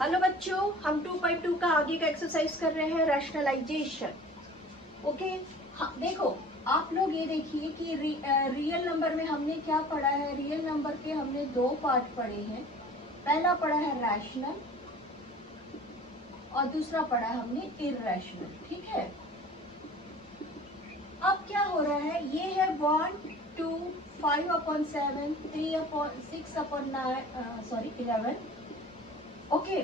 Hello बच्चों, हम 2.2 का आगे का एक्सरसाइज कर रहे हैं, रैशनलाइजेशन। ओके। हाँ, देखो आप लोग ये देखिए कि रियल नंबर में हमने क्या पढ़ा है। रियल नंबर के हमने दो पार्ट पढ़े हैं। पहला पढ़ा है रैशनल और दूसरा पढ़ा हमने इररेशनल। ठीक है। अब क्या हो रहा है, ये है 1 2 5/7 3/6/9 सॉरी 11। ओके।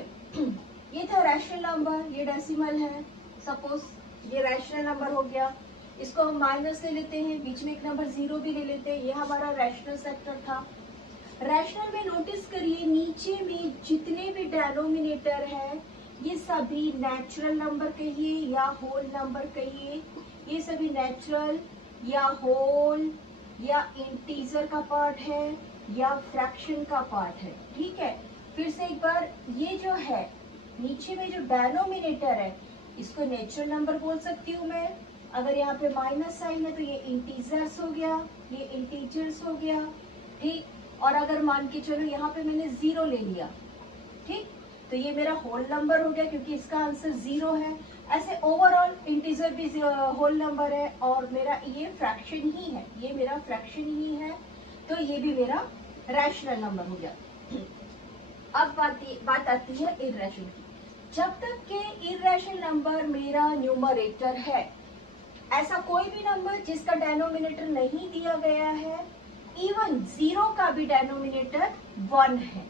ये था रैशनल नंबर, ये डेसिमल है। सपोज ये रैशनल नंबर हो गया, इसको हम माइनस ले लेते हैं, बीच में एक नंबर जीरो भी ले लेते हैं। ये हमारा रैशनल सेक्टर था। रैशनल में नोटिस करिए नीचे में जितने भी डेनोमिनेटर है ये सभी नेचुरल नंबर कहिए या होल नंबर कहिए, ये सभी नेचुरल या होल या इंटीजर का पार्ट है या फ्रैक्शन का पार्ट है। ठीक है। फिर से एक बार, ये जो है नीचे में जो डेनोमिनेटर है इसको नेचुरल नंबर बोल सकती हूँ मैं। अगर यहाँ पे माइनस साइन है तो ये इंटीजर्स हो गया, ये इंटीजर्स हो गया। ठीक। और अगर मान के चलो यहाँ पे मैंने जीरो ले लिया, ठीक, तो ये मेरा होल नंबर हो गया क्योंकि इसका आंसर जीरो है। ऐसे ओवरऑल इंटीजर भी होल नंबर है और मेरा ये फ्रैक्शन ही है, ये मेरा फ्रैक्शन ही है, तो ये भी मेरा रैशनल नंबर हो गया। अब बात आती है इररेशनल की। जब तक के इररेशनल नंबर मेरा न्यूमरेटर है, ऐसा कोई भी नंबर जिसका डेनोमिनेटर नहीं दिया गया है, इवन जीरो का भी डेनोमिनेटर 1 है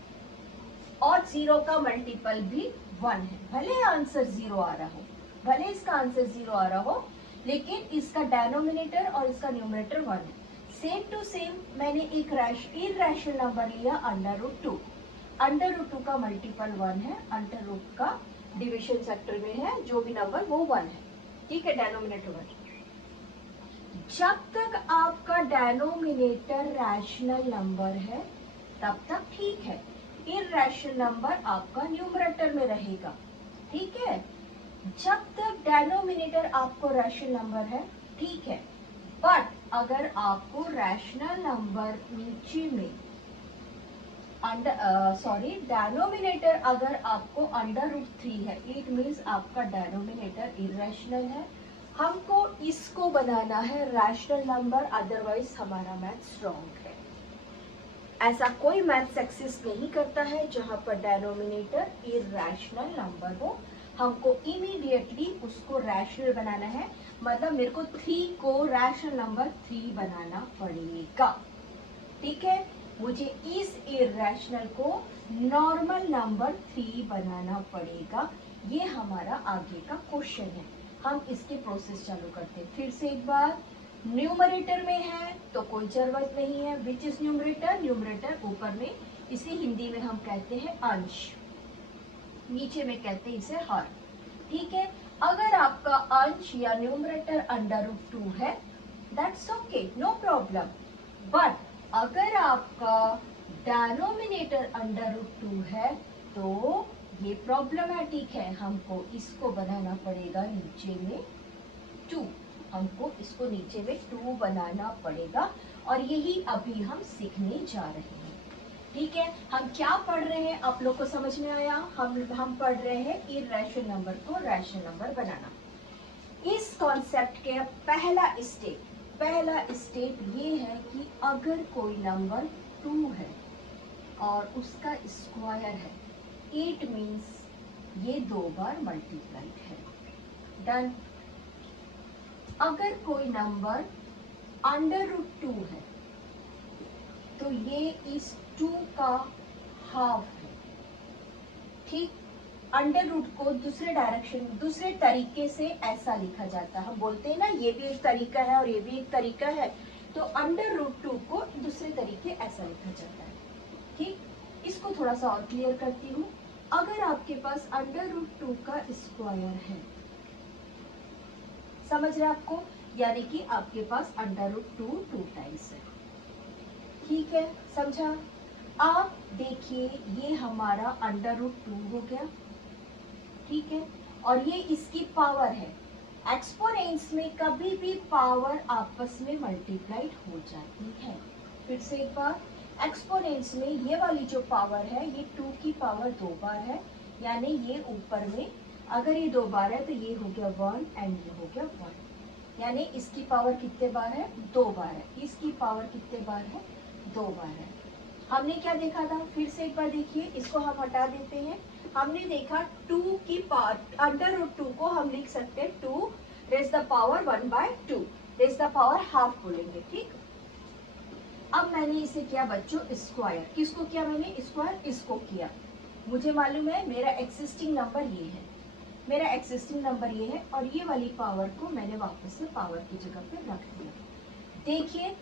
और जीरो का मल्टीपल भी 1 है। भले आंसर जीरो आ रहा हो, भले इसका आंसर जीरो आ रहा हो, लेकिन इसका डेनोमिनेटर और इसका न्यूमरेटर 1 है। सेम टू सेम मैंने एक इररेशनल नंबर लिया √2। √2 का मल्टीपल 1 है, √2 का डिविजन सेक्टर में है जो भी नंबर वो 1 है। ठीक है, डेनोमिनेटर 1। जब तक आपका डेनोमिनेटर रैशनल नंबर है तब तक ठीक है। इररेशनल नंबर आपका न्यूमरेटर में रहेगा। ठीक है। जब तक डेनोमिनेटर आपको रैशनल नंबर है, ठीक है, बट अगर आपको रैशनल नंबर नीचे में डेनोमिनेटर अगर आपको √3 है, इट मीन्स आपका डेनोमिनेटर इररेशनल है। हमको इसको बनाना है रैशनल नंबर, अदरवाइज हमारा मैथ स्ट्रॉन्ग है। ऐसा कोई मैथ सक्सेस नहीं करता है जहां पर डेनोमिनेटर इररेशनल नंबर हो। हमको इमीडिएटली उसको रैशनल बनाना है, मतलब मेरे को 3 को रैशनल नंबर 3 बनाना पड़ेगा। ठीक है। मुझे इस इररेशनल को नॉर्मल नंबर 3 बनाना पड़ेगा। ये हमारा आगे का क्वेश्चन है। हम इसके प्रोसेस चालू करते हैं। फिर से एक बार, न्यूमरेटर में है तो कोई जरूरत नहीं है। Which is numerator? न्यूमरेटर ऊपर में, इसे हिंदी में हम कहते हैं अंश, नीचे में कहते हैं इसे हर। ठीक है। अगर आपका अंश या न्यूमरेटर √2 है, that's okay, no problem. But अगर आपका डेनोमिनेटर √2 है तो ये प्रॉब्लमैटिक है। हमको इसको बनाना पड़ेगा नीचे में 2, हमको इसको नीचे में 2 बनाना पड़ेगा और यही अभी हम सीखने जा रहे हैं। ठीक है। हम क्या पढ़ रहे हैं आप लोग को समझ में आया? हम पढ़ रहे हैं इररेशनल नंबर को रैशनल नंबर बनाना। इस कॉन्सेप्ट के पहला स्टेप ये है कि अगर कोई नंबर 2 है और उसका स्क्वायर है, इट मीन्स ये 2 बार मल्टीप्लाइड है। डन। अगर कोई नंबर √2 है तो ये इस 2 का हाफ है। ठीक। √2 को दूसरे तरीके से ऐसा लिखा जाता है। हम बोलते हैं ना, ये भी एक तरीका है और ये भी एक तरीका है, तो √2 को दूसरे तरीके ऐसा लिखा जाता है। ठीक। इसको थोड़ा सा और क्लियर करती हूँ। अगर आपके पास √2 का स्क्वायर है, समझ रहे आपको, यानी कि आपके पास √2 2 टाइम्स है। ठीक है, समझा? आप देखिए ये हमारा √2 हो गया। ठीक है। और ये इसकी पावर है। एक्सपोनेंट्स में कभी भी पावर आपस में मल्टीप्लाइड हो जाती है। फिर से एक बार, एक्सपोनेंट्स में ये वाली जो पावर है ये 2 की पावर 2 बार है, यानी ये ऊपर में अगर ये 2 बार है तो ये हो गया 1 एंड ये हो गया 1, यानी इसकी पावर कितने बार है, 2 बार है। इसकी पावर कितने बार है, 2 बार है। हमने क्या देखा था, फिर से एक बार देखिए, इसको हम हटा देते हैं। हमने देखा 2 की पावर √2 को हम लिख सकते हैं 2 raise the power 1/2, raise the power half बोलेंगे, ठीक। अब मैंने इसे किया बच्चों स्क्वायर, किसको किया मैंने स्क्वायर, इसको किया। मुझे मालूम है मेरा एक्सिस्टिंग नंबर ये है, मेरा एक्सिस्टिंग नंबर ये है, और ये वाली पावर को मैंने वापस से पावर की जगह पे रख दिया। देखिए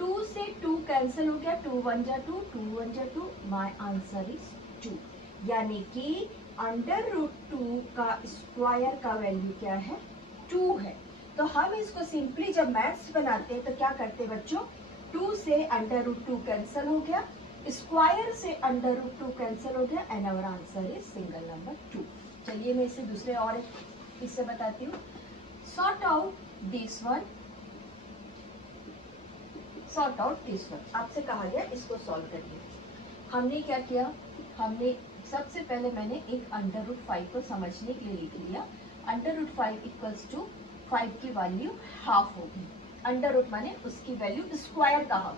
2 से 2 कैंसिल हो गया, 2 1 जा 2, 2 1 जा 2, माई आंसर इज 2। यानी कि √2 का स्क्वायर का वैल्यू क्या है, 2 है। तो हम इसको सिंपली जब मैथ्स बनाते हैं तो क्या करते हैं बच्चों, 2 से √2 कैंसिल हो गया, स्क्वायर से √2 कैंसिल हो गया, and our answer is single number 2। चलिए मैं इसे दूसरे और इससे बताती हूँ। Sort out this one, sort out this one, आपसे कहा गया इसको सॉल्व करिए। हमने क्या किया, हमने सबसे पहले मैंने एक √5 को समझने के लिए लिख लिया। √5 इक्वल्स टू 5 की वैल्यू हाफ होगी, अंडर माने उसकी वैल्यू स्क्वायर का हाफ,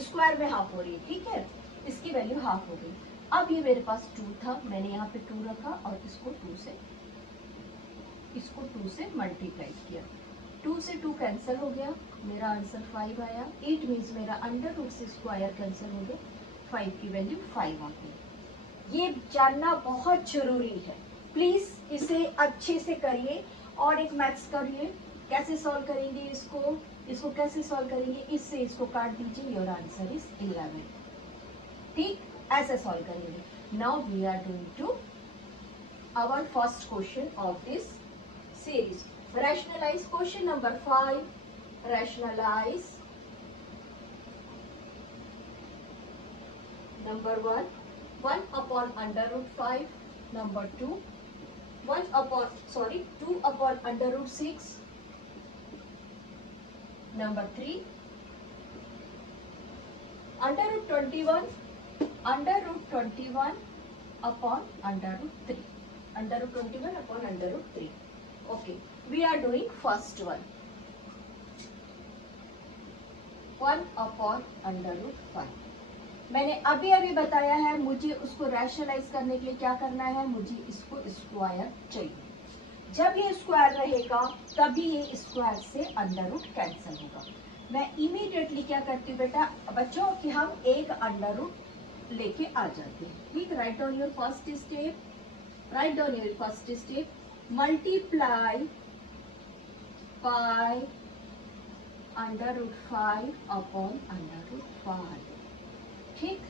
स्क्वायर में हाफ हो रही है, ठीक है, इसकी वैल्यू हाफ हो गई। अब ये मेरे पास 2 था, मैंने यहाँ पे 2 रखा और इसको 2 से मल्टीप्लाई किया। 2 से 2 कैंसिल हो गया, मेरा आंसर 5 आया। इट मीन्स मेरा √2 से स्क्वायर कैंसिल हो गया, 5 की वैल्यू 5 आ गई। ये जानना बहुत जरूरी है, प्लीज इसे अच्छे से करिए। और एक मैथ्स करिए, कैसे सॉल्व करेंगे इसको कैसे सॉल्व करेंगे, इससे इसको काट दीजिए, योर आंसर इज 11, ठीक, ऐसे सॉल्व करेंगे। Now we are going to our first question of this series, rationalise question number 5, rationalise number 1, 1 upon √5, number 2, 2 upon √6, number 3, √21 upon √3, √21 upon √3. Okay, we are doing first one, 1 upon √5। मैंने अभी अभी बताया है, मुझे उसको रैशनलाइज करने के लिए क्या करना है, मुझे इसको स्क्वायर चाहिए। जब ये स्क्वायर रहेगा तभी ये स्क्वायर से √रूट कैंसिल होगा। मैं इमीडिएटली क्या करती हूँ बेटा बच्चों कि हम एक √रूट लेके आ जाते हैं, ठीक। Write down your first step, multiply by √5 upon √5, ठीक।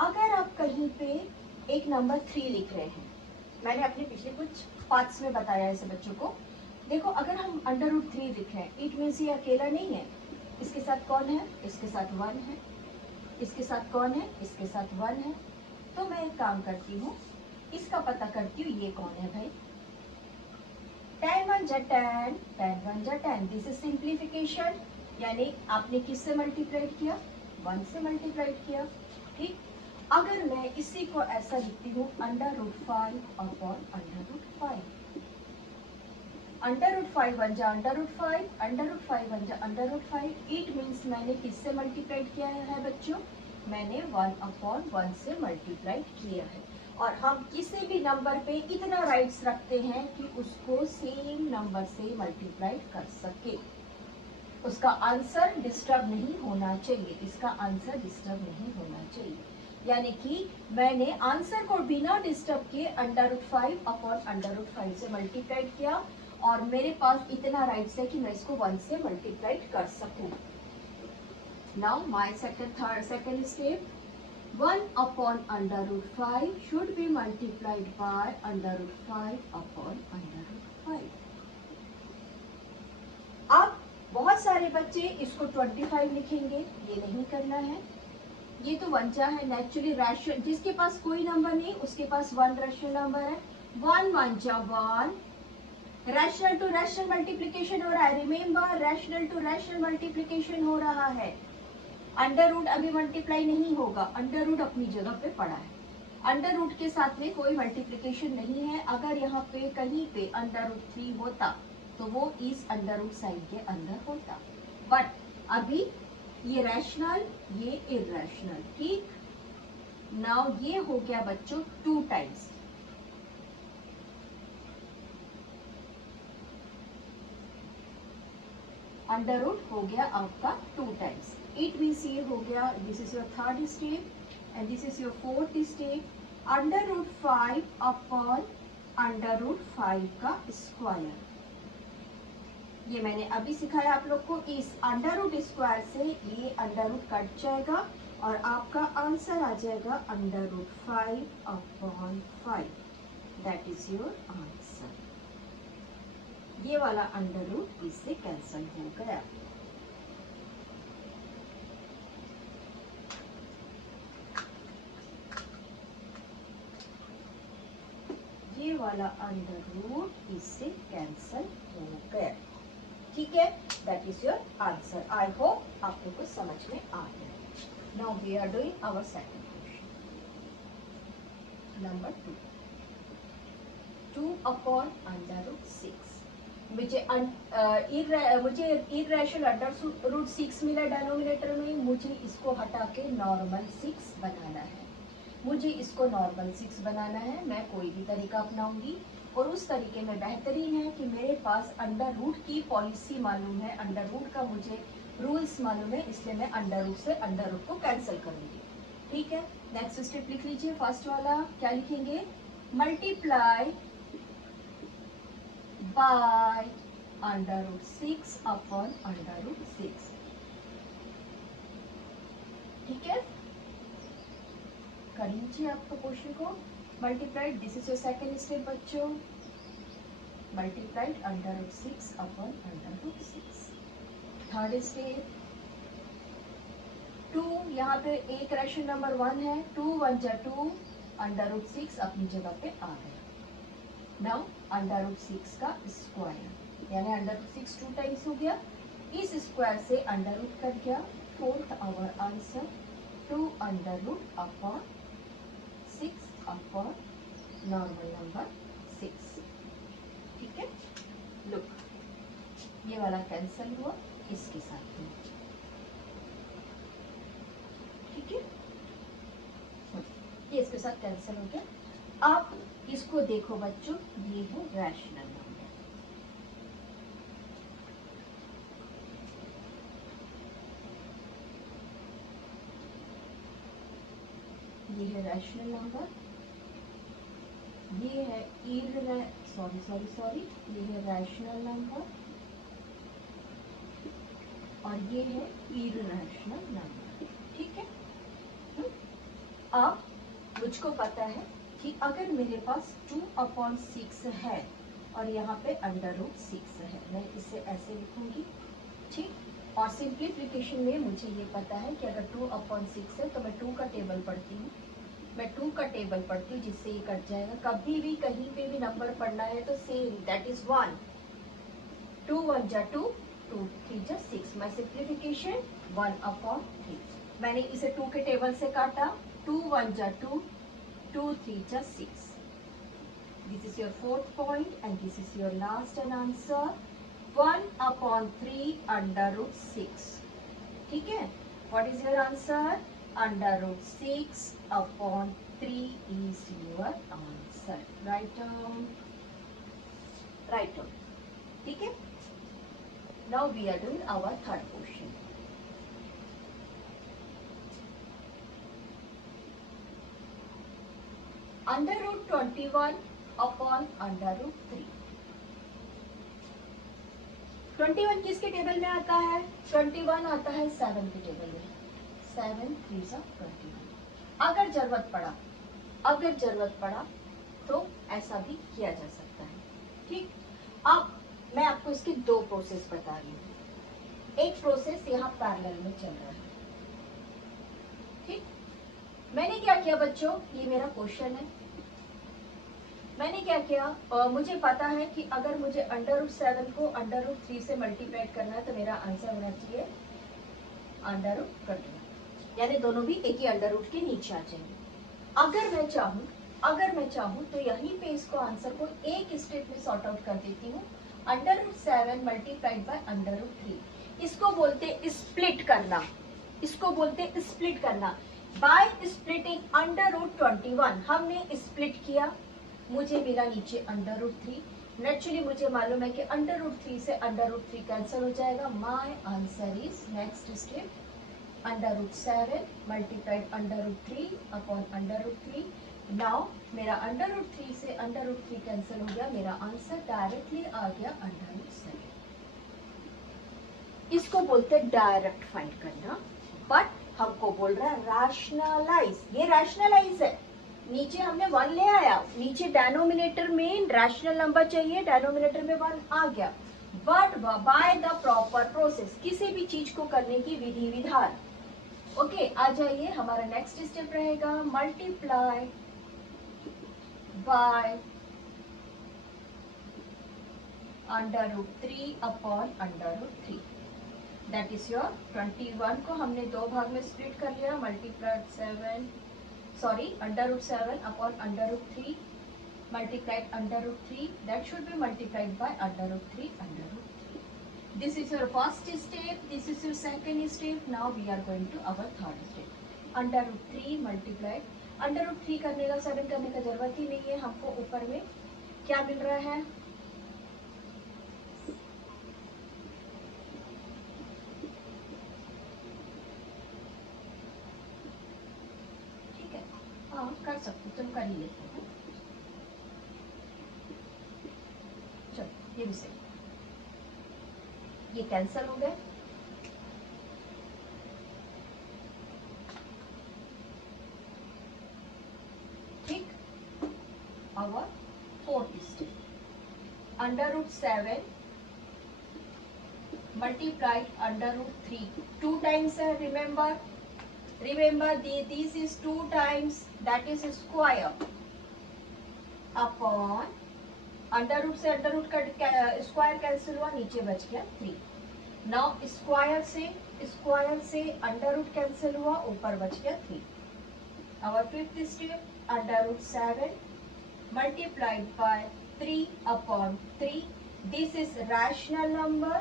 अगर आप कहीं पे एक नंबर 3 लिख रहे हैं, मैंने अपने पिछले कुछ पार्ट्स में बताया ऐसे बच्चों को, देखो अगर हम √3 लिख रहे हैं, इट मीन्स ये अकेला नहीं है, इसके साथ कौन है, इसके साथ 1 है, इसके साथ कौन है, इसके साथ 1 है। तो मैं एक काम करती हूँ, इसका पता करती हूँ ये कौन है भाई, 10 1 जा 10, 10 1 जा 10, दिस इज सिंप्लीफिकेशन, यानी आपने किससे मल्टीप्लाइड किया, 1 से मल्टीप्लाइड किया, ठीक। अगर मैं इसी को ऐसा लिखती हूँ √5 अपॉन √5, √5 1 जा √5, √5 1 जा √5, इट मीन्स मैंने किससे मल्टीप्लाइड किया है बच्चों, मैंने 1 अपॉन 1 से मल्टीप्लाइड किया है। और हम किसी भी नंबर पे इतना राइट्स रखते हैं कि उसको सेम नंबर से मल्टीप्लाइड कर सके, उसका आंसर डिस्टर्ब नहीं होना चाहिए, इसका आंसर डिस्टर्ब नहीं होना चाहिए। यानी कि मैंने आंसर को बिना डिस्टर्ब किए √5 अपॉन √5 से मल्टीप्लाइड किया, और मेरे पास इतना राइट्स है कि मैं इसको 1 से मल्टीप्लाइड कर सकूं। Now my second step, 1 upon √5 should be multiplied by √5 upon √5। अब बहुत सारे बच्चे इसको 25 लिखेंगे, ये नहीं करना है, ये तो 1 जा है नेचुरली रैशनल, जिसके पास कोई नंबर नहीं उसके पास 1 रैशनल नंबर है, 1 1 जा 1, रैशनल टू रैशनल मल्टीप्लिकेशन हो रहा है, remember rational to rational multiplication हो रहा है, √रूट अभी मल्टीप्लाई नहीं होगा, √रूट अपनी जगह पे पड़ा है। अंडर रूट के साथ में कोई मल्टीप्लिकेशन नहीं है। अगर यहाँ पे कहीं पे अंडर रूट 3 होता तो वो इस अंडर रूट साइन के अंदर होता, बट अभी ये रैशनल, ये इररेशनल। ठीक, नाउ ये हो गया बच्चों 2 टाइम्स। अंडर रूट हो गया आपका 2 टाइम्स। इट मीन्स ये हो गया, this is your third step and this is your fourth step. Under root 5 upon under root 5 का स्क्वायर। ये मैंने अभी सिखाया आप लोग को। इस अंडर रूट स्क्वायर से ये अंडर रूट कट जाएगा और आपका आंसर आ जाएगा under root 5 upon 5। That is your answer. ये वाला अंडर रूट इससे कैंसिल हो गया। ये वाला अंडर रूट इससे कैंसिल हो गया। ठीक है, that is your answer. I hope आप लोग को समझ में आ गया। Now we are doing our second question, number 2 upon under root 6। मुझे इररेशनल अंडर रूट 6 मिला डिनोमिनेटर में। मुझे इसको हटा के नॉर्मल 6 बनाना है। मुझे इसको नॉर्मल 6 बनाना है। मैं कोई भी तरीका अपनाऊंगी और उस तरीके में बेहतरीन है कि मेरे पास अंडर रूट की पॉलिसी मालूम है, अंडर रूट का मुझे रूल्स मालूम है, इसलिए मैं अंडर रूट से अंडर रूट को कैंसिल करूंगी। ठीक है, नेक्स्ट स्टेप लिख लीजिए। फर्स्ट वाला क्या लिखेंगे, multiply by under root 6 upon under root 6। ठीक है, कर लीजिए आपको क्वेश्चन को। Multiplied, this is your second step बच्चों। Multiplied under root 6 upon under root 6। Third step 2, यहाँ पे एक रेशन नंबर 1 है। 2 1 जा 2, अंडर रूट 6 अपनी जगह पे आ गया। नाउ अंडर रूट 6 का स्क्वायर, यानी अंडर रूट 6 2 टाइम्स हो गया। इस स्क्वायर से अंडर रूट कट गया। Fourth our answer 2 under root upon 6 upon normal number 6। ठीक है, लुक, ये वाला कैंसिल हुआ इसके साथ में। ठीक है, ये इसके साथ कैंसिल हो गया। आप इसको देखो बच्चों, ये है रैशनल नंबर। ये है रैशनल नंबर, ये है सॉरी ये है रैशनल नंबर और ये है इररेशनल नंबर। ठीक है, अब मुझको पता है कि अगर मेरे पास 2/6 है और यहाँ पे अंडर रूट 6 है, मैं इसे ऐसे लिखूंगी। ठीक, और सिंप्लीफिकेशन में मुझे ये पता है कि अगर 2/6 है तो मैं 2 का टेबल पढ़ती हूँ। मैं 2 का टेबल पढ़ती हूँ, जिससे ये कट जाएगा। कभी भी कहीं पे भी नंबर पढ़ना है तो सेम, दैट इज 1। 2 1 जा 2, 2 3 जा 6। माई सिंप्लीफिकेशन 1/3। मैंने इसे 2 के टेबल से काटा। 2 1 जा 2, 2 3 जा 6। This is your fourth point and this is your last and answer 1/3 under root 6. ठीक है, what is your answer? Under root 6/3 is your answer. Right down. Right down. ठीक है, now we are doing our third question. Under root 21 upon under root 3. 21 किसके table में आता है? 21 आता है 7 के टेबल में। 7 3 जा 21। अगर जरूरत पड़ा तो ऐसा भी किया जा सकता है। ठीक, अब मैं आपको इसके 2 प्रोसेस बता रही हूँ। एक प्रोसेस यहाँ पैरेलल में चल रहा है। ठीक, मैंने क्या किया बच्चों, ये मेरा क्वेश्चन है। मैंने क्या किया, मुझे पता है कि अगर मुझे अंडर रूट 7 को अंडर रूट 3 से मल्टीप्लाई करना है तो मेरा आंसर होना चाहिए अंडर रूट 21, यानी दोनों भी एक ही अंडर रूट के नीचे आ जाएंगे। अगर मैं चाहूँ तो यहीं पे इसको आंसर को एक स्टेप में सॉर्ट आउट कर देती हूँ। √7 मल्टीप्लाइड बाय √3, इसको बोलते स्प्लिट करना, इसको बोलते स्प्लिट करना। बाय स्प्लिटिंग √21 हमने स्प्लिट किया, मुझे मिला नीचे √3। नेचुरली मुझे मालूम है कि √3 से √3 कैंसिल हो जाएगा। My answer is next step √7 multiplied √3 upon √3। Now मेरा √3 से √3 कैंसिल हो गया, मेरा आंसर डायरेक्टली आ गया √7। इसको बोलते हैं डायरेक्ट फाइंड करना, बट हमको बोल रहा है रैशनलाइज। ये रैशनलाइज है, नीचे हमने 1 ले आया, नीचे डेनोमिनेटर में रैशनल नंबर चाहिए, डेनोमिनेटर में 1 आ गया, but by the proper process, किसी भी चीज को करने की विधि विधान। ओके, आ जाइए, हमारा नेक्स्ट स्टेप रहेगा multiply by √3 upon √3, that is your 21 को हमने दो भाग में स्प्लिट कर लिया। √7 upon √3 multiplied √3, that should be multiplied by √3 √3. This is your first step, this is your second step. Now we are going to our third step. √3 multiplied √3 करने का 7 करने का जरूरत ही नहीं है, हमको ऊपर में क्या मिल रहा है, ठीक है, हाँ कर सकते, तुम कर ही लेते हो। चलो ये भी सही, ये कैंसिल हो गए। ठीक, our fourth step √7 multiplied √3, 2 times है, remember this is 2 times, that is square upon √√ से √ का स्क्वायर कैंसिल हुआ, नीचे बच गया 3। नाउ स्क्वायर से √√ कैंसिल हुआ, ऊपर बच गया 3। Our fifth step √7 multiplied by 3 upon 3, this is rational number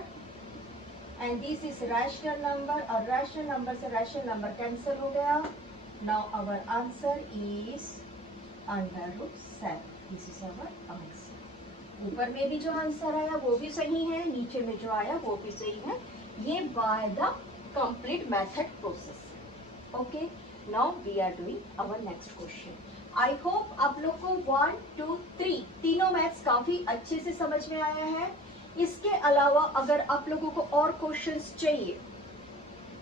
and this is rational number, और रैशनल नंबर से रैशनल नंबर कैंसिल हो गया। Now our answer is √7, this is our answer. ऊपर में भी जो आंसर आया वो भी सही है, नीचे में जो आया वो भी सही है, ये by the complete method process. Okay, now we are doing our next question. I hope आप लोग को 1, 2, 3 तीनों मैथ्स काफी अच्छे से समझ में आया है। इसके अलावा अगर आप लोगों को और क्वेश्चंस चाहिए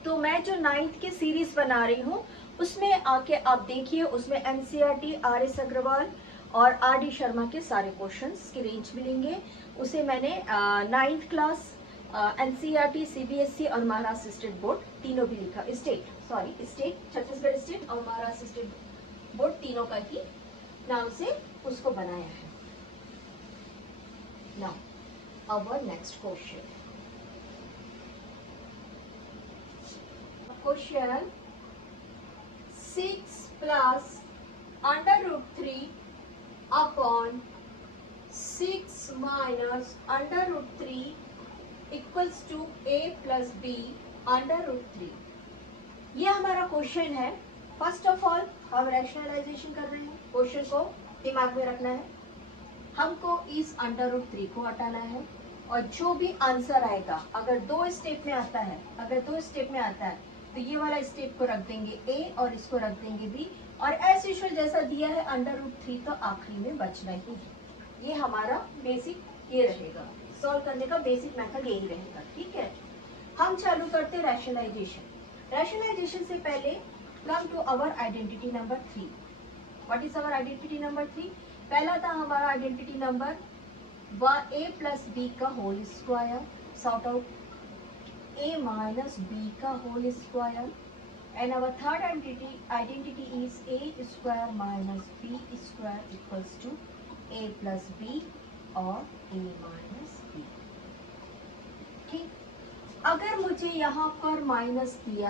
तो मैं जो 9th की सीरीज बना रही हूँ उसमें आके आप देखिए, उसमें NCERT, RS अग्रवाल और RD शर्मा के सारे क्वेश्चंस की रेंज मिलेंगे। उसे मैंने 9th क्लास NCERT, CBSE और महाराष्ट्र स्टेट बोर्ड तीनों भी लिखा, स्टेट छत्तीसगढ़ स्टेट और महाराष्ट्र स्टेट बोर्ड तीनों का ही नाम से उसको बनाया है। Now our next question. Question 6 plus √3 upon 6 minus √3 equals to a plus b √3। ये हमारा क्वेश्चन है। फर्स्ट ऑफ ऑल हम रैशनलाइजेशन कर रहे हैं, क्वेश्चन को दिमाग में रखना है, हमको इस √3 को हटाना है, और जो भी आंसर आएगा अगर 2 स्टेप में आता है तो ये वाला स्टेप को रख देंगे A और इसको रख देंगे B, और एज यूजुअल जैसा दिया है √3 तो आखिरी में बचना ही है। ये हमारा बेसिक ये रहेगा, सॉल्व करने का बेसिक मेथड यही रहेगा। ठीक है, हम चालू करते हैं रैशनलाइजेशन से पहले come to our identity number 3। What is our identity number 3? पहला था हमारा identity number a plus B का whole square, sort out a minus B का whole square, and our third identity is a square minus b square equals to a plus B और a minus B. ठीक, अगर मुझे यहाँ पर minus दिया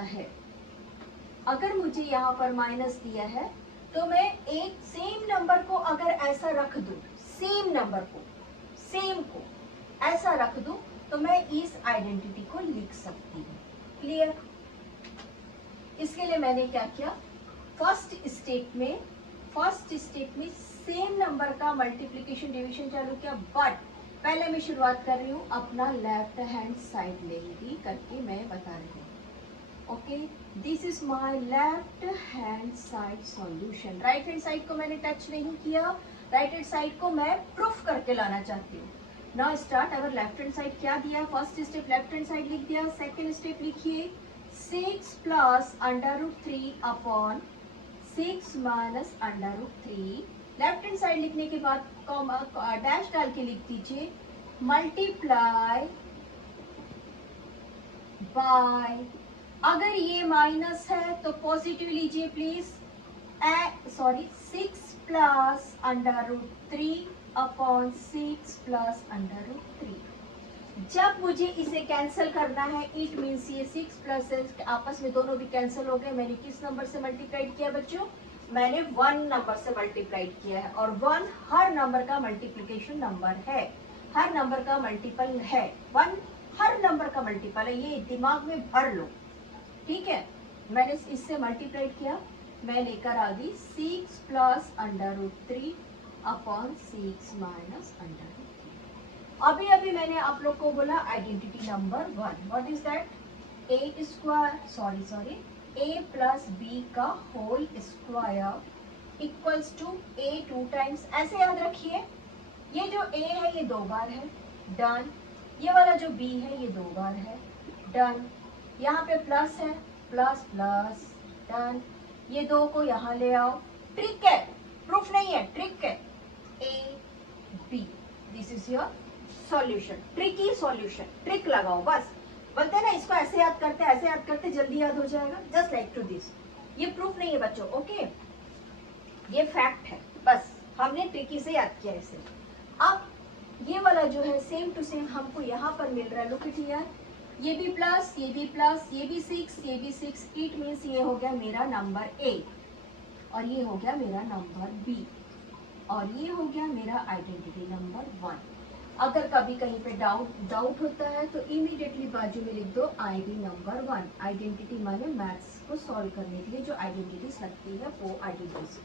है तो मैं एक सेम नंबर को अगर ऐसा रख दूं, सेम नंबर को, सेम को ऐसा रख दूं, तो मैं इस आइडेंटिटी को लिख सकती हूँ। क्लियर? इसके लिए मैंने क्या किया, फर्स्ट स्टेप में सेम नंबर का मल्टीप्लिकेशन डिवीजन चालू किया, बट पहले मैं शुरुआत कर रही हूँ अपना लेफ्ट हैंड साइड लेंगी करके मैं बता रही हूँ। Okay, this is my left hand side solution. Right hand side को मैंने टच नहीं किया, राइट हैंड साइड को मैं प्रूफ करके लाना चाहती हूँ। Now start. अगर लेफ्ट हैंड साइड क्या दिया, first step left hand side लिख दिया, सेकेंड स्टेप लिखिए 6 plus √3 upon 6 minus √3। Left hand side लिखने के बाद कॉमा डैश डाल के लिख दीजिए मल्टीप्लाई बाय, अगर ये माइनस है तो पॉजिटिव लीजिए प्लीज, 6 प्लस √3 अपॉन 6 प्लस √3। जब मुझे इसे कैंसिल करना है, इट मीन्स ये 6 प्लस 6 आपस में दोनों भी कैंसिल हो गए। मैंने किस नंबर से मल्टीप्लाइड किया बच्चों? मैंने 1 नंबर से मल्टीप्लाइड किया है, और 1 हर नंबर का मल्टीप्लिकेशन नंबर है, हर नंबर का मल्टीपल है। 1 हर नंबर का मल्टीपल है, ये दिमाग में भर लो। ठीक है, मैंने इससे मल्टीप्लाइड किया, मैं लेकर आ गई 6 प्लस √3 अपॉन 6 माइनस √3। अभी अभी मैंने आप लोग को बोला identity number 1, what is that? a plus B का whole square equals to a 2 times. ऐसे याद रखिए, ये जो a है ये 2 बार है, डन। ये वाला जो b है ये 2 बार है, डन। यहाँ पे प्लस है, प्लस प्लस, डन। ये 2 को यहाँ ले आओ, ट्रिक है, प्रूफ नहीं है, ट्रिक है। a b, this is your solution. Tricky solution, trick लगाओ बस। बोलते हैं ना, इसको ऐसे याद करते ऐसे याद करते जल्दी याद हो जाएगा, जस्ट लाइक टू दिस। ये प्रूफ नहीं है बच्चों, ओके, ये फैक्ट है, बस हमने ट्रिकी से याद किया इसे। अब ये वाला जो है सेम टू सेम हमको यहाँ पर मिल रहा है, लुक इट हियर, ये भी प्लस, ये भी प्लस, ये भी 6, ये भी 6। इट मीन्स ये हो गया मेरा नंबर A, और ये हो गया मेरा नंबर B, और ये हो गया मेरा आइडेंटिटी नंबर 1। अगर कभी कहीं पे डाउट होता है तो इमीडिएटली बाजू में लिख दो ID नंबर 1। आइडेंटिटी माने मैथ्स को सॉल्व करने के लिए जो आइडेंटिटीज लगती है वो identities.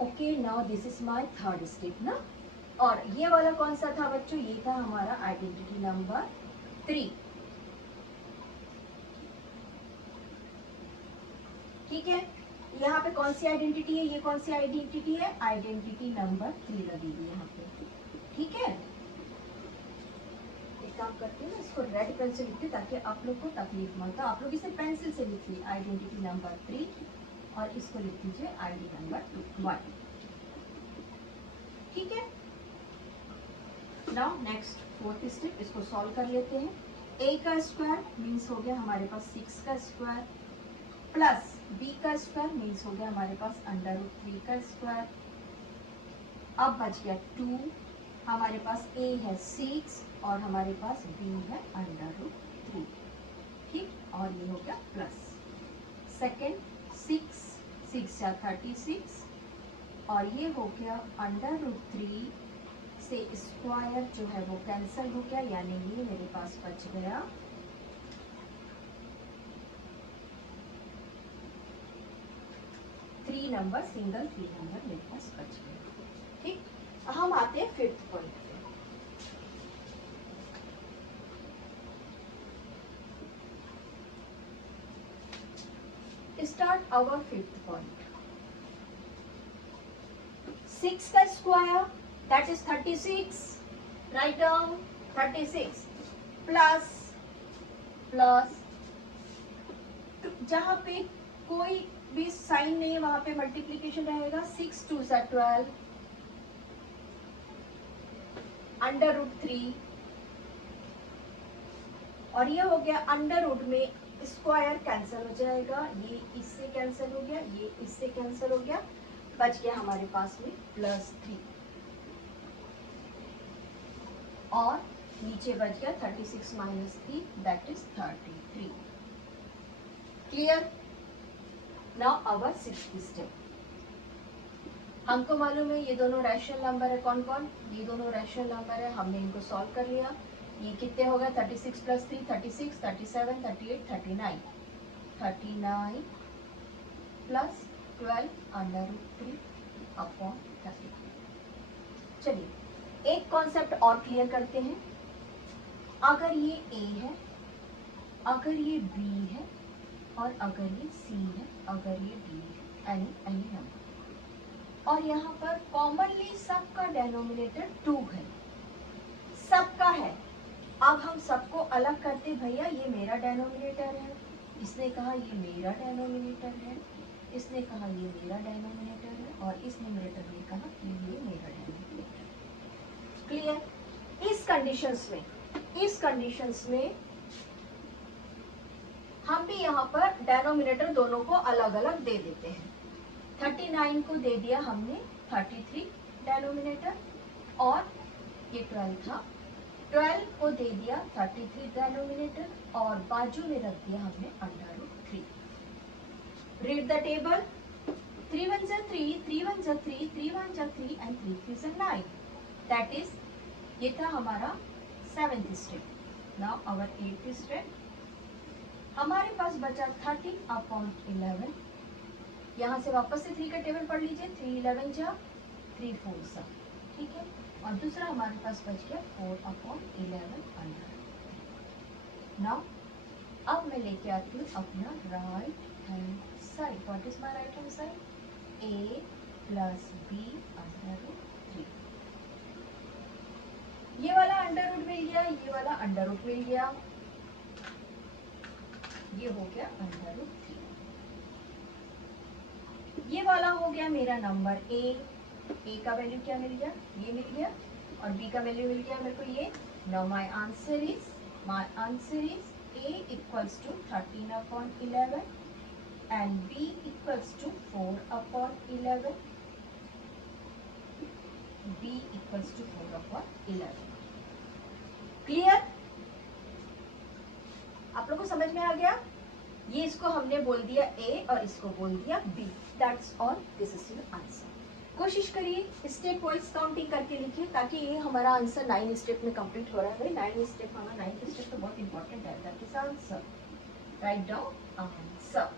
Okay, now this is my third step ना। और ये वाला कौन सा था बच्चों? ये था हमारा आइडेंटिटी नंबर 3। ठीक है, यहाँ पे कौन सी आइडेंटिटी है, ये कौन सी आइडेंटिटी है? आइडेंटिटी नंबर 3 लगेगी यहाँ पे। ठीक है, एक काम करते हैं ना, इसको रेड पेन से लिखते ताकि आप लोग को तकलीफ मत हो। आप लोग इसे पेंसिल से लिखिए आइडेंटिटी नंबर 3, और इसको लिख दीजिए आईडी नंबर 1। ठीक है, नाउ नेक्स्ट फोर्थ स्टेप, इसको सॉल्व कर लेते हैं। a का स्क्वायर मीन्स हो गया हमारे पास 6 का स्क्वायर, प्लस b का स्क्वायर मीन्स हो गया हमारे पास √3 का स्क्वायर। अब बच गया 2, हमारे पास a है 6 और हमारे पास b है √3। ठीक, और ये हो गया प्लस सेकेंड 6 या 36, और ये हो गया √3 से स्क्वायर जो है वो कैंसिल हो गया, यानी ये मेरे पास बच गया 3 नंबर, सिंगल 3 नंबर मेरे पास बच गया। ठीक, हम आते हैं फिफ्थ पॉइंट पे। Start our fifth point. 6 का square that is 36, write down 36 plus plus, जहां पे कोई भी साइन नहीं है वहां पे मल्टीप्लीकेशन रहेगा। 6 2 सा 12 √3, और ये हो गया अंडर में स्क्वायर कैंसिल हो जाएगा, ये इससे कैंसिल हो गया, ये इससे कैंसिल हो गया, बच गया हमारे पास में +3, और नीचे बच गया 36 - 3 that is 33। Clear? Now our sixth step. हमको मालूम है ये दोनों रैशनल नंबर है, कौन कौन, ये दोनों रैशनल नंबर है, हमने इनको सॉल्व कर लिया। ये कितने हो गए, 36 plus 3 36, 37, 38, 39, 39 plus 12 under root 3 upon 30। चलिए एक कॉन्सेप्ट और क्लियर करते हैं। अगर ये ए है, अगर ये बी है और अगर ये सी है, अगर ये डी है, एनी नंबर, और यहाँ पर कॉमनली सबका डेनोमिनेटर 2 है, सबका है। अब हम सबको अलग करते, भैया ये मेरा डेनोमिनेटर है, इसने कहा ये मेरा डेनोमिनेटर है, इसने कहा ये मेरा डेनोमिनेटर है, और इस न्यूमरेटर ने कहा कि ये मेरा डेनोमिनेटर है। क्लियर। इस कंडीशंस में हम भी यहाँ पर डेनोमिनेटर दोनों को अलग अलग दे देते हैं। 39 को दे दिया हमने 33 डेनोमिनेटर, और ये 12 था, 12 को दे दिया 33 डेनोमिनेटर, और बाजू में रख दिया हमने under root 3। Read the table. 3 1 जा 3, 3 1 जा 3, 3 1 जा 3 एंड 3 3 जा 9। दैट इज, ये था हमारा 7th step. Now our 8th step. हमारे पास बचा 13 अपॉन 11। यहाँ से वापस से 3 का टेबल पढ़ लीजिए। 3 11 जा 3 4 सा, ठीक है। और दूसरा हमारे पास बच गया 4 अपॉन 11 अंडर। नाउ अब मैं लेके आती हूँ अपना right hand side. What is my right hand side? a plus b under root 3। ये वाला अंडर रूट मिल गया, ये वाला अंडर रूट मिल गया, ये हो गया अंडर रूट 3। ये वाला हो गया मेरा नंबर ए का वैल्यू क्या मिल गया, ये मिल गया, और बी का वैल्यू मिल गया मेरे को ये। Now my answer is a equals to 13 upon 11 and b equals to 4 upon 11। b equals to 4 upon 11। Clear? आप लोगों को समझ में आ गया? ये इसको हमने बोल दिया ए और इसको बोल दिया b. That's all, this is your answer. कोशिश करिए स्टेप वाइज काउंटिंग करके लिखिए, ताकि ये हमारा आंसर 9 स्टेप में कंप्लीट हो रहा है। भाई 9 स्टेप, हमारा 9th स्टेप तो बहुत इंपॉर्टेंट है। That is answer. Write down answer.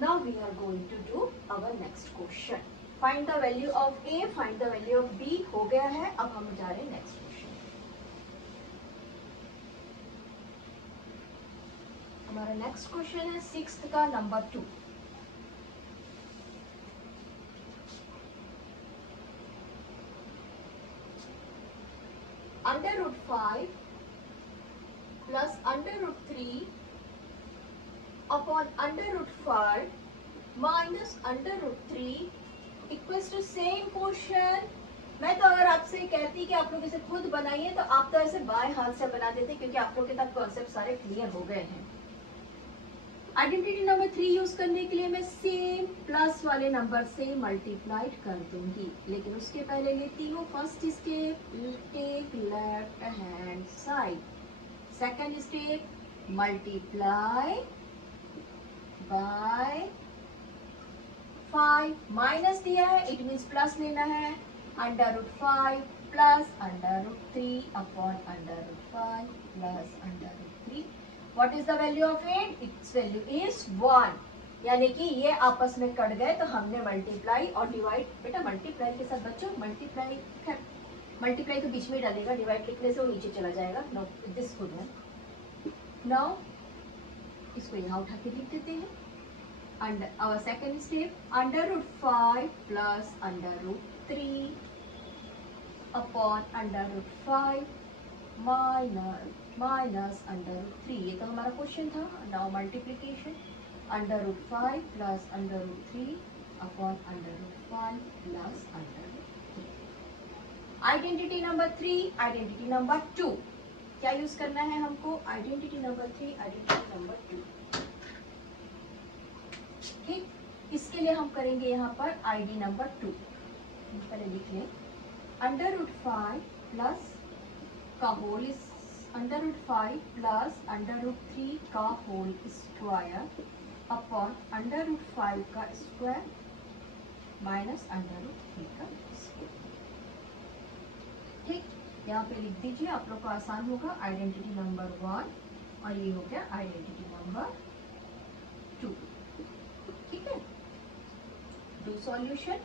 Now we are going to do our next question. Find the value of a, find the value of b हो गया है। अब हम जा रहे हैं नेक्स्ट क्वेश्चन। हमारा नेक्स्ट क्वेश्चन है 6th का number 2। Under root 5 plus under root 3 upon under root 5 minus under root 3 equals to same question. मैं तो अगर आपसे कहती कि आप लोग इसे खुद बनाइए तो आप तो ऐसे बाएं हाथ से बना देते, क्योंकि आप लोग के तक कॉन्सेप्ट सारे क्लियर हो गए हैं। आइडेंटिटी नंबर 3 यूज करने के लिए मैं सेम प्लस वाले नंबर से मल्टीप्लाइड कर दूंगी, लेकिन उसके पहले लेती हूँ first step, take left hand side. Second step, multiply by 5। Minus दिया है, इट मीन्स प्लस लेना है। Under root 5 plus under root 3 upon under root 5 plus under root 3। What is the value of it? Its value is 1। यानी कि ये आपस में cut गए तो हमने मल्टीप्लाई और डिवाइड, बेटा मल्टीप्लाई के साथ बच्चों मल्टीप्लाई तो बीच में डालेगा, डिवाइड लिखने से वो नीचे चला जाएगा। No this good one. Now इसको यहाँ उठा के लिख देते हैं। Under our second step, under root 5 plus under root 3 upon under root 5 minus under root 3। ये तो हमारा क्वेश्चन था। Now multiplication, under root 5 plus under root 3 upon under root 5 plus under root 3। Identity number 3, identity number 2 क्या use करना है हमको? Identity number 3, identity number 2। ठीक, इसके लिए हम करेंगे यहाँ पर आईडी नंबर 2। पहले लिख लें, अंडर रूट 5 प्लस का whole under root 5 plus under root 3 का whole square upon under root 5 का स्क्वायर माइनस अंडर रूट 3 का स्क्वायर। ठीक, यहाँ पे लिख दीजिए, आप लोग को आसान होगा। आइडेंटिटी नंबर 1 और ये हो गया आइडेंटिटी नंबर 2। ठीक है, डू सॉल्यूशन,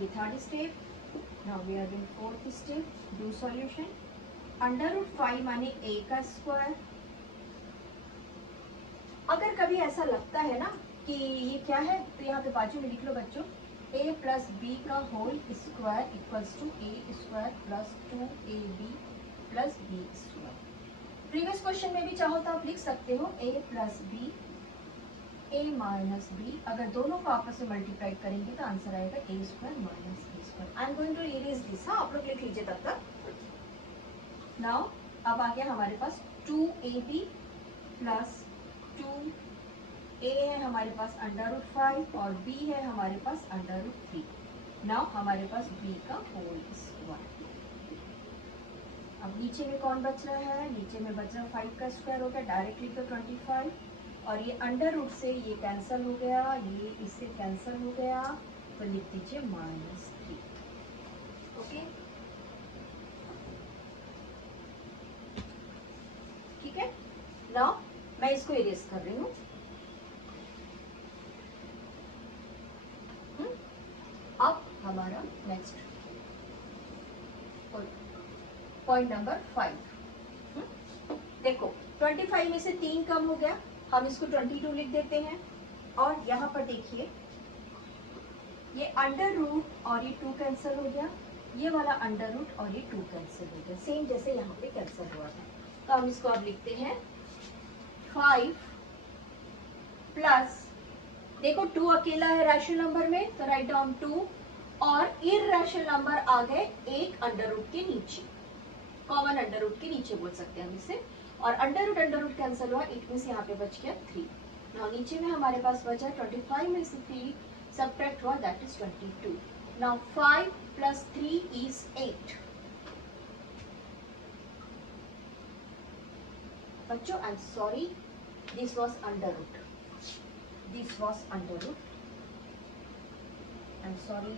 ये third step. Now we are in fourth step, do solution. Under root 5 माने a का स्क्वायर। अगर कभी ऐसा लगता है ना कि ये क्या है, तो यहाँ पे बाजू में लिख लो बच्चों, a प्लस बी का whole square equals to a square plus 2ab plus b square. Previous question में भी चाहो तो आप लिख सकते हो a plus b, a minus b. अगर दोनों को आपस में मल्टीप्लाई करेंगे तो आंसर आएगा a square minus b square. I am going to erase this, हाँ आप लोग लिख लीजिए तब तक। नाउ अब आ गया हमारे पास 2ab प्लस 2a है हमारे पास अंडर रूट 5 और b है हमारे पास अंडर रूट 3। नाउ हमारे पास b का होल स्क्वायर। अब नीचे में कौन बच रहा है, नीचे में बच रहा 5 का स्क्वायर हो गया, डायरेक्ट लिख दो 25 और ये अंडर रूट से ये कैंसिल हो गया, ये इससे कैंसिल हो गया, तो लिख दीजिए -3। ओके, ठीक है। नाउ मैं इसको इरेज कर रही हूँ। अब हमारा नेक्स्ट पॉइंट नंबर 5। देखो 25 में से 3 कम हो गया, हम इसको 22 लिख देते हैं। और यहाँ पर देखिए ये अंडर रूट और ये 2 कैंसिल हो गया, ये वाला अंडर रूट और ये 2 कैंसिल हो गया, सेम जैसे यहाँ पे कैंसिल हुआ था। तो हम इसको अब लिखते हैं 5 प्लस, देखो 2 अकेला है रैशनल नंबर में तो राइट डाउन 2 और इरैशनल नंबर आ गए एक अंडर रूट के नीचे, कॉमन अंडर रूट के नीचे बोल सकते हैं हम इसे। और अंडर रूट कैंसिल हुआ, इट मींस यहाँ पे बच गया 3। नाउ नीचे में हमारे पास बचा 25 में से 3 सब्ट्रैक्ट हुआ, that is 22। Now 5 plus 3 is 8। बच्चों I am sorry, this was under root, this was under root. I'm sorry,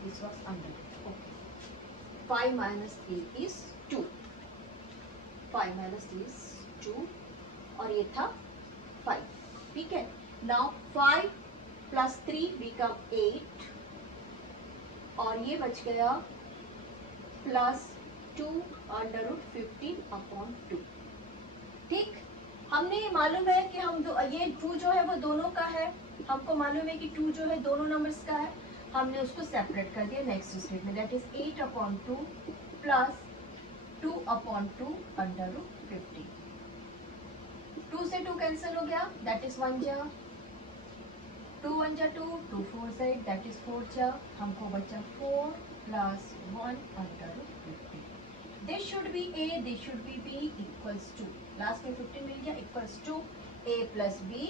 this was under root. Okay. 5 minus 3 is 2. 5 minus 3 is 2 और ये था 5। ठीक है, now 5 plus 3 become 8 और ये बच गया plus 2 under root 15 upon 2। ठीक, हमने मालूम है कि हम ये 2 जो है वो दोनों का है, हमको मालूम है कि 2 जो है दोनों नंबर्स का है, हमने उसको सेपरेट कर दिया नेक्स्ट स्टेप में, that is 8 upon 2 plus 2 upon 2 under root 15। 2 से 2 कैंसिल हो गया, दैट इज 1 जा, 2 1 जा 2, 2 4 से दैट इज 4 जा, हमको बचा 4 plus 1 under root 15। This should be a, this should be b equals to, last में 15 मिल गया, equals to a plus b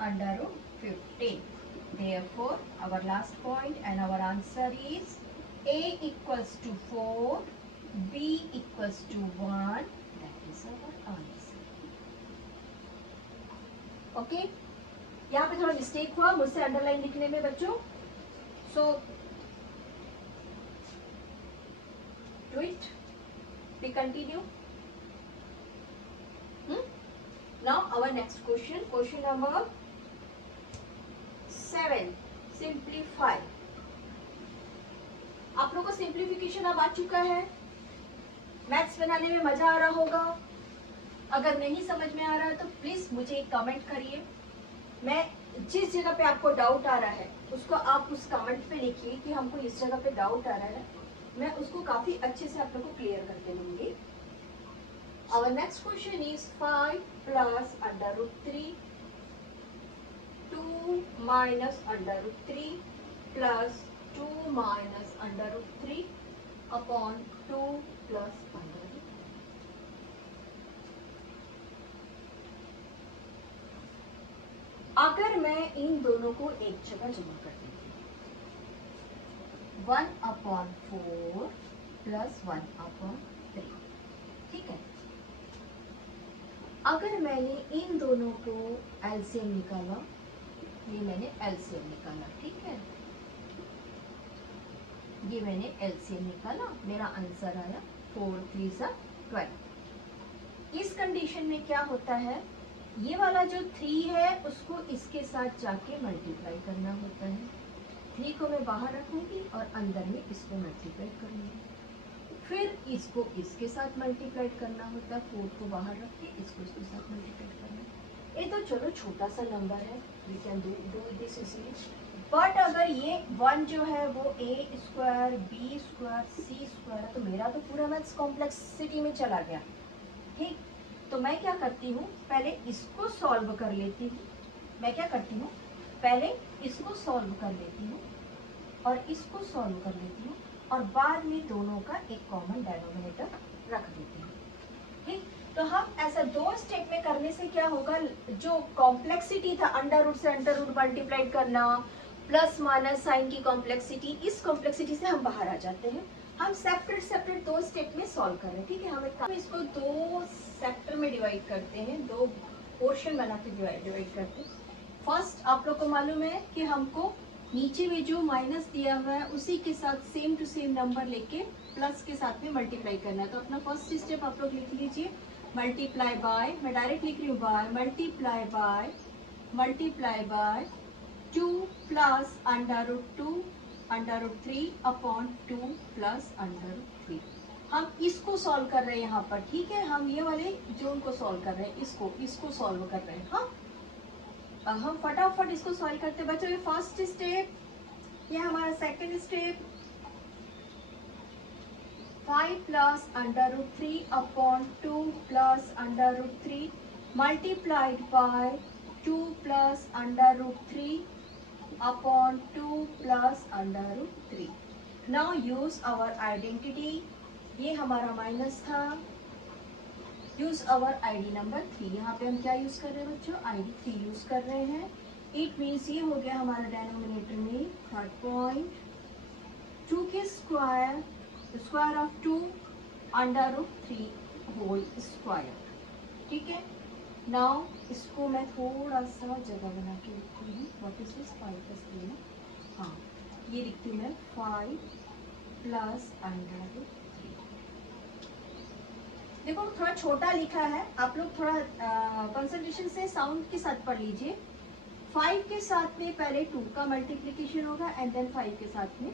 under root 15। Therefore, our last point and our answer is a equals to 4, b equals to 1. That is our answer. Okay? यहाँ पे थोड़ा mistake हुआ मुझसे underline लिखने में बच्चों, so do it. We continue. Now our next question, question number 7, simplify. आप लोगों को सिंप्लीफिकेशन अब आ चुका है, मैथ्स बनाने में मजा आ रहा होगा। अगर नहीं समझ में आ रहा है तो प्लीज मुझे एक कमेंट करिए, मैं जिस जगह पे आपको डाउट आ रहा है उसको आप उस कमेंट पे लिखिए कि हमको इस जगह पे डाउट आ रहा है, मैं उसको काफी अच्छे से आप लोगों को क्लियर करके दूंगी। Our next question is 5 plus under root 3, 2 minus under root 3 plus 2 minus under root 3 upon 2 plus under root 3. अगर मैं इन दोनों को एक जगह जमा कर देती हूँ, 1 upon 4 plus 1 upon 3, ठीक है। अगर मैंने इन दोनों को एलसीएम निकाला ये मैंने एलसीएम निकाला, ठीक है, ये मैंने एलसीएम निकाला, मेरा आंसर आया 4 3 12। इस कंडीशन में क्या होता है, ये वाला जो 3 है उसको इसके साथ जाके मल्टीप्लाई करना होता है। 3 को मैं बाहर रखूंगी और अंदर में इसको मल्टीप्लाई करूंगी, फिर इसको इसके साथ मल्टीप्लाई करना होता है, 4 को बाहर रख के इसको इसके साथ मल्टीप्लाई करना। ये तो चलो छोटा सा नंबर है, we can do this easily. But अगर ये 1 जो है वो a square b square c square है, तो मेरा तो पूरा मैथ्स कॉम्प्लेक्सिटी में चला गया, ठीक। तो मैं क्या करती हूँ, पहले इसको सॉल्व कर लेती हूँ, मैं क्या करती हूँ, पहले इसको सॉल्व कर लेती हूँ और इसको सॉल्व कर लेती हूँ और बाद में दोनों का एक कॉमन डिनोमिनेटर रख देती हूँ, ठीक। तो हम ऐसा 2 स्टेप में करने से क्या होगा, जो कॉम्प्लेक्सिटी था अंडर रूट से अंडर रूट मल्टीप्लाई करना, प्लस माइनस साइन की कॉम्प्लेक्सिटी, इस कॉम्प्लेक्सिटी से हम बाहर आ जाते हैं। हम सेपरेट 2 स्टेप में सॉल्व कर रहे हैं, ठीक है। हम इसको 2 सेक्टर में डिवाइड करते हैं, 2 पोर्शन बना के डिवाइड करते हैं। फर्स्ट आप लोग को मालूम है कि हमको नीचे में जो माइनस दिया हुआ है उसी के साथ सेम टू सेम नंबर लेके प्लस के साथ में मल्टीप्लाई करना है। तो अपना फर्स्ट स्टेप आप लोग लिख लीजिए, मल्टीप्लाई बाय, मैं डायरेक्ट लिख रही हूँ by, multiply by 2 plus under root 3 upon 2 plus under root 3। हम इसको सॉल्व कर रहे हैं यहाँ पर, ठीक है। हम ये वाले जो उनको सॉल्व कर रहे हैं, इसको सॉल्व कर रहे हैं। हाँ, हम फटाफट इसको सॉल्व करते हैं बच्चों। ये फर्स्ट स्टेप, ये हमारा second step, 5 plus under root 3 upon 2 plus under root 3 multiplied by 2 plus under root 3 upon 2 plus under root 3। Now use our identity, ये हमारा माइनस था, यूज आवर आईडी नंबर 3। यहाँ पे हम क्या यूज कर रहे हैं बच्चों, आईडी 3 यूज कर रहे हैं। इट मीन्स ये हो गया हमारा डिनोमिनेटर में थर्ड पॉइंट, 2 के square of 2 under root 3 whole square, ठीक है। नाउ इसको मैं थोड़ा सा जगह बना के लिखती हूँ। व्हाट इज दिस, 5 प्लस 3 है, हाँ ये लिखती हूँ मैं 5 प्लस अंडर रूट 3। देखो थोड़ा छोटा लिखा है, आप लोग थोड़ा कंसंट्रेशन से साउंड के साथ पढ़ लीजिए। 5 के साथ में पहले 2 का मल्टीप्लिकेशन होगा एंड देन 5 के साथ में,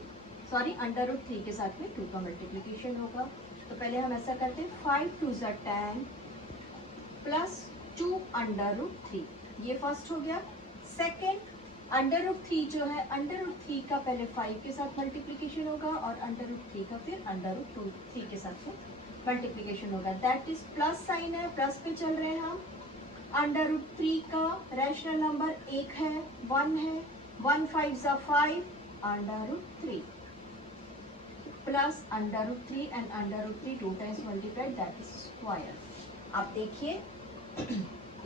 सॉरी अंडर रूट 3 के साथ में 2 का मल्टीप्लिकेशन होगा। तो पहले हम ऐसा करते हैं, 5 2 ज़ा 10 प्लस 2 अंडर रूट 3, ये फर्स्ट हो गया। सेकेंड अंडर रूट 3 जो है, अंडर रूट 3 का पहले 5 के साथ मल्टीप्लिकेशन होगा और अंडर रूट 3 का फिर अंडर रूट 3 के साथ मल्टीप्लिकेशन होगा। दैट इज प्लस साइन है, प्लस पे चल रहे हैं हम। अंडर रूट 3 का रैशनल नंबर 1 है, 1 है, 1 5 ज़ा 5 under root 3 plus under root 3 and under root 3 2 times multiplied, that is square. आप देखिए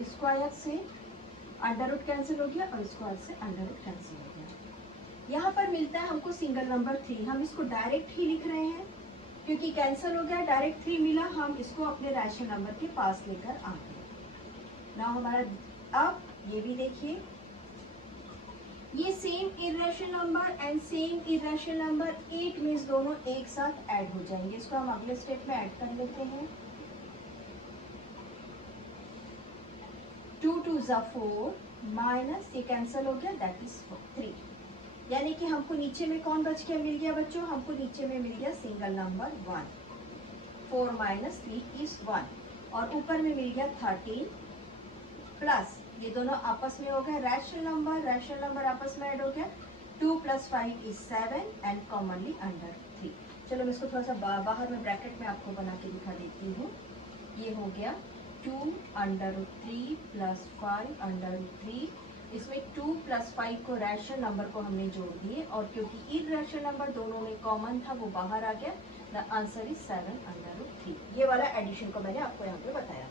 स्क्वायर से अंडर रूट कैंसिल हो गया और स्क्वायर से अंडर रूट कैंसिल हो गया। यहाँ पर मिलता है हमको सिंगल नंबर 3, हम इसको डायरेक्ट ही लिख रहे हैं क्योंकि कैंसिल हो गया, डायरेक्ट 3 मिला, हम इसको अपने रैशनल नंबर के पास लेकर आ गए। ना हमारा अब ये भी देखिए, ये same irrational number and same irrational number, 8 means दोनों एक साथ ऐड हो जाएंगे। इसको हम अगले स्टेप में ऐड कर लेते हैं। 2 2 ज़ा 4 माइनस ये कैंसिल हो गया, दैट इज 3। यानी कि हमको नीचे में कौन बच के मिल गया बच्चों, हमको नीचे में मिल गया सिंगल नंबर 1, 4 माइनस 3 इज 1 और ऊपर में मिल गया 13 प्लस ये दोनों आपस में हो गए रैशनल नंबर आपस में ऐड हो गया, 2 plus 5 is 7 and commonly under 3। चलो मैं इसको थोड़ा सा बाहर में ब्रैकेट में आपको बना के दिखा देती हूँ। ये हो गया 2 under root 3 plus 5 under root 3, इसमें 2 प्लस 5 को रैशनल नंबर को हमने जोड़ दिए और क्योंकि इरेशनल नंबर दोनों में कॉमन था वो बाहर आ गया, the answer is 7 under root 3। ये वाला एडिशन को मैंने आपको यहाँ पे बताया,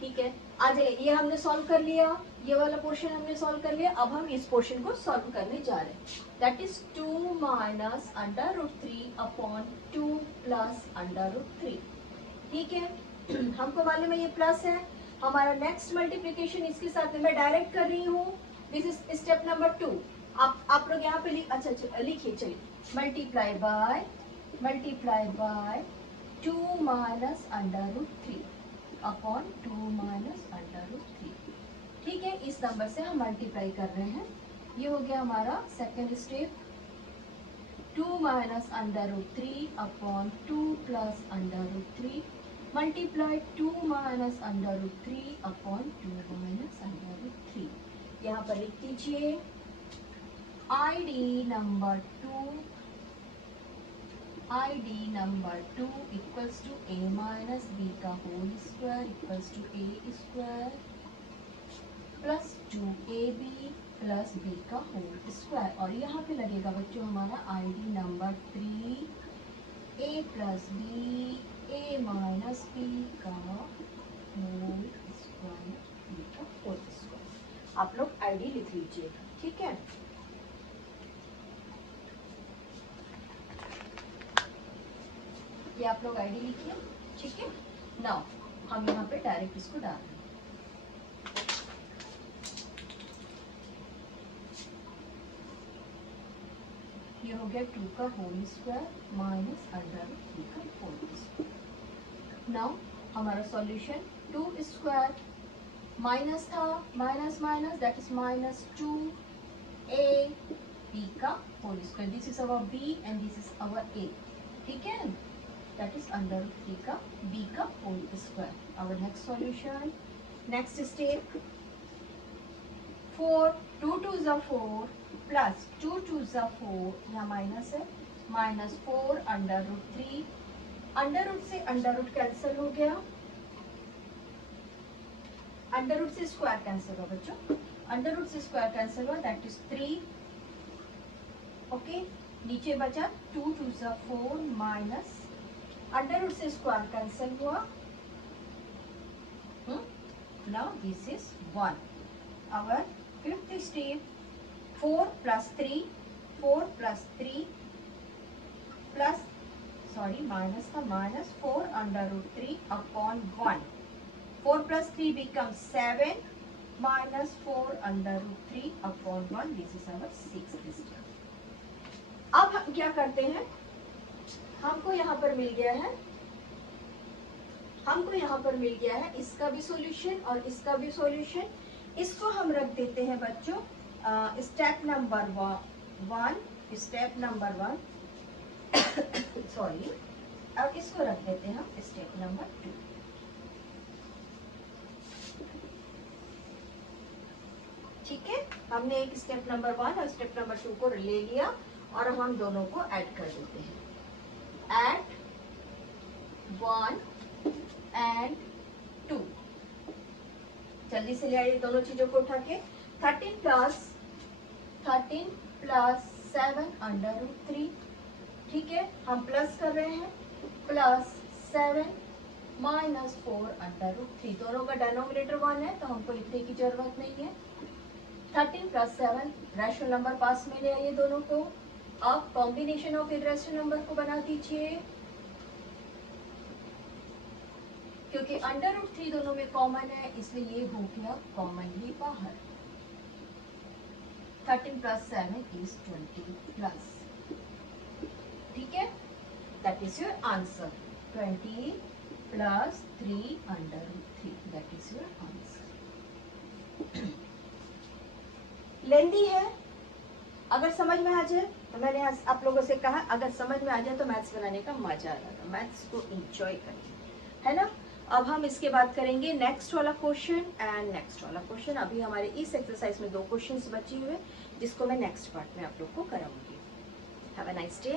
ठीक है। आज ये हमने सॉल्व कर लिया, ये वाला पोर्शन हमने सॉल्व कर लिया। अब हम इस पोर्शन को सॉल्व करने जा रहे हैं, that is 2 minus under root 3 upon 2 plus under root 3, ठीक है। हमको मालूम है ये प्लस है, हमारा नेक्स्ट मल्टीप्लिकेशन इसके साथ में मैं डायरेक्ट कर रही हूँ, दिस इज स्टेप नंबर 2। आप लोग यहाँ पे अच्छा लिखिए, चलिए multiply by 2 minus √3 upon 2 minus √3। ठीक है, इस नंबर से हम मल्टीप्लाई कर रहे हैं। ये हो गया हमारा second step. 2 minus √3 upon 2 plus √3 multiply 2 minus √3 upon 2 minus √3। यहाँ पर लिख दीजिए ID number 2 equals to a minus b का whole square equals to a square plus 2ab plus b का होल स्क्वायर। और यहाँ पे लगेगा बच्चों हमारा ID number 3 a plus b a minus b का होल स्क्वायर b का होल स्क्वायर। आप लोग ID लिख लीजिएगा, ठीक है। ये आप लोग ID लिखिए, ठीक है। नाउ हम यहाँ पे डायरेक्ट इसको डाल रहे हैं। ये हो गया 2 का होल स्क्वायर माइनस √3 का होल स्क्वायर। नाउ हमारा सॉल्यूशन 2 स्क्वायर माइनस था, minus minus that is minus 2a b का whole square. This is our b and this is our a, ठीक है। दैट इज √3 का b का whole square. Our next solution, next step 4 2 2 ज़ा 4 plus 2 2 ज़ा 4, यहाँ minus है, माइनस 4 √3 अंडर से अंडर कैंसिल हो गया, अंडर से स्क्वायर कैंसिल हुआ बच्चों, अंडर से स्क्वायर कैंसिल हुआ दैट इज 3। ओके, नीचे बचा 2 2 ज़ा 4 माइनस अंडर से स्क्वायर कैंसिल हुआ। Now this is 1। Our fifth step 4 plus 3 plus sorry minus का minus 4 √3 upon 1। 4 plus 3 becomes 7 minus 4 √3 upon 1. This is our sixth step। अब हम क्या करते हैं, हमको यहाँ पर मिल गया है इसका भी सॉल्यूशन और इसका भी सॉल्यूशन। इसको हम रख देते हैं बच्चों स्टेप नंबर 1 सॉरी, अब इसको रख देते हैं हम स्टेप नंबर 2। ठीक है, हमने एक स्टेप नंबर 1 और स्टेप नंबर 2 को ले लिया और अब हम दोनों को ऐड कर देते हैं। ऐड 1 एंड 2, जल्दी से ले आइए दोनों चीजों को उठा के। 13 प्लस 7 √3, ठीक है, हम प्लस कर रहे हैं, प्लस 7 माइनस 4 √3। दोनों का डिनोमिनेटर 1 है तो हमको लिखने की जरूरत नहीं है। 13 प्लस 7 रैशनल नंबर पास में ले आइए दोनों को। अब कॉम्बिनेशन ऑफ इरेशनल नंबर को बना दीजिए, क्योंकि √3 दोनों में कॉमन है इसलिए ये हो गया कॉमनली बाहर। 13 प्लस 7 इज 20 प्लस, ठीक है, that is your answer. 20 plus 3 √3 that is your answer. Lengthy है, अगर समझ में आ जाए तो मैंने आप लोगों से कहा अगर समझ में आ जाए तो मैथ्स बनाने का मजा आएगा, मैथ्स को एंजॉय करिए, है ना। अब हम इसके बाद करेंगे नेक्स्ट वाला क्वेश्चन एंड नेक्स्ट वाला क्वेश्चन। अभी हमारे इस एक्सरसाइज में 2 क्वेश्चंस बचे हुए जिसको मैं नेक्स्ट पार्ट में आप लोग को कराऊंगी। Have a nice day.